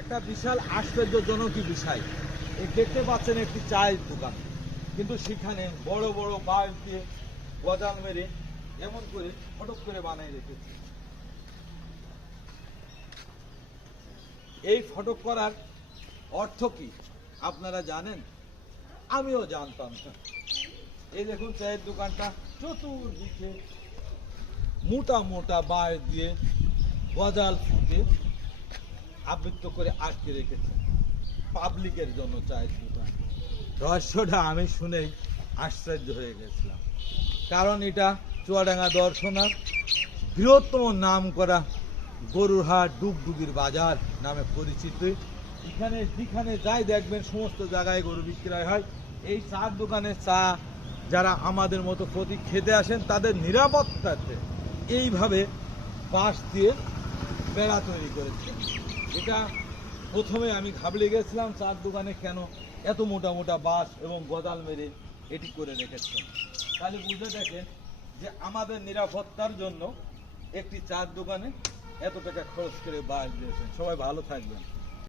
একটা বিশাল আশ্চর্যজনক বিষয়, এই দেখতে পাচ্ছেন একটি চায়ের দোকান, কিন্তু সেখানে বড় বড় বাঁশ দিয়ে গজাল মেরে এমন করে ফটক করে বানিয়ে রেখেছে। এই ফটক করার অর্থ কি আপনারা জানেন? আমিও জানতাম না। এই দেখুন চায়ের দোকানটা চতুর্দিকে মোটা মোটা বাঁশ দিয়ে গজাল ফুটে আবৃত করে আটকে রেখেছে পাবলিকের জন্য চায়ের দোকান। রহস্যটা আমি শুনেই আশ্চর্য হয়ে গেছিলাম, কারণ এটা চুয়াডাঙ্গা দর্শনার বৃহত্তম নাম করা গরুরহাট ডুগডুগির বাজার নামে পরিচিত। এখানে যেখানে যাই দেখবেন সমস্ত জায়গায় গরু বিক্রয় হয়। এই চার দোকানের চা যারা আমাদের মতো প্রতি খেতে আসেন তাদের নিরাপত্তাতে এইভাবে বাঁশ দিয়ে বেড়া তৈরি করেছে। এটা প্রথমে আমি ঘাবড়ে গেছিলাম, চার দোকানে কেন এত মোটা মোটা বাঁশ এবং গদাল মেরে এটি করে রেখেছেন। তাহলে বুঝে দেখেন যে আমাদের নিরাপত্তার জন্য একটি চার দোকানে এত টাকা খরচ করে বাঁশ দিয়েছেন। সবাই ভালো থাকবেন।